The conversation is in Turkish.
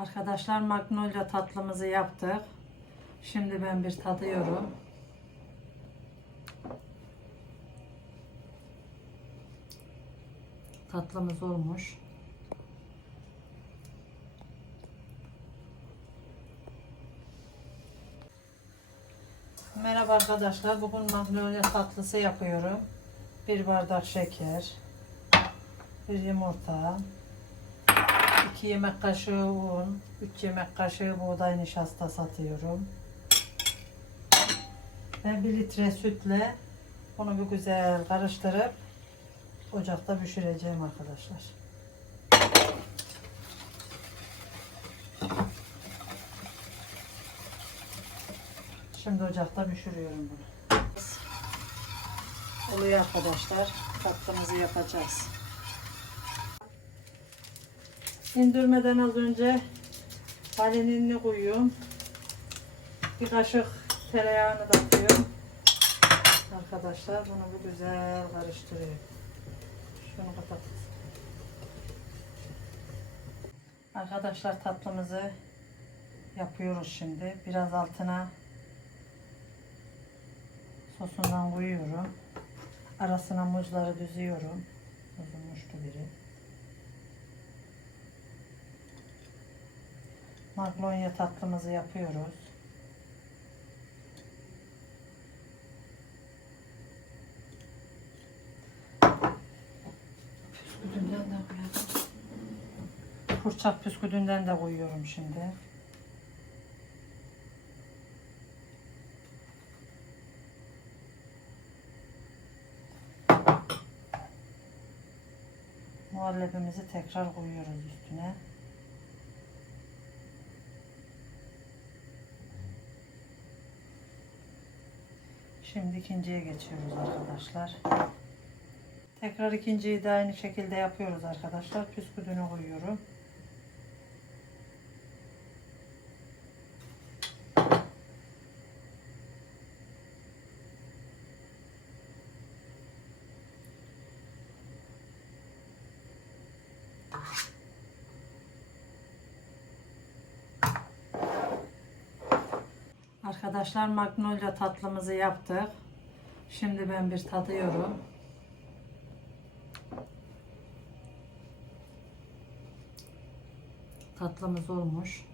Arkadaşlar magnolia tatlımızı yaptık. Şimdi ben bir tadıyorum. Tatlımız olmuş. Merhaba arkadaşlar. Bugün magnolia tatlısı yapıyorum. Bir bardak şeker, bir yumurta, 2 yemek kaşığı un, 3 yemek kaşığı buğday nişastası atıyorum. Ve 1 litre sütle bunu bir güzel karıştırıp ocakta pişireceğim arkadaşlar. Şimdi ocakta pişiriyorum bunu. Oluyor arkadaşlar. Tatlımızı yapacağız. İndirmeden az önce vanilini koyuyorum. Bir kaşık tereyağını da atıyorum. Arkadaşlar bunu bir güzel karıştırıyorum. Şunu kapat. Arkadaşlar tatlımızı yapıyoruz şimdi. Biraz altına sosundan koyuyorum. Arasına muzları düzüyorum. Muzum uçtu biri. Magnolia tatlımızı yapıyoruz. Kurçak püsküdünden de koyuyorum şimdi. Muhallebimizi tekrar koyuyoruz üstüne. Şimdi ikinciye geçiyoruz arkadaşlar. Tekrar ikinciyi de aynı şekilde yapıyoruz arkadaşlar. Püsküdünü koyuyorum. Arkadaşlar magnolia tatlımızı yaptık. Şimdi ben bir tadıyorum. Tatlımız olmuş.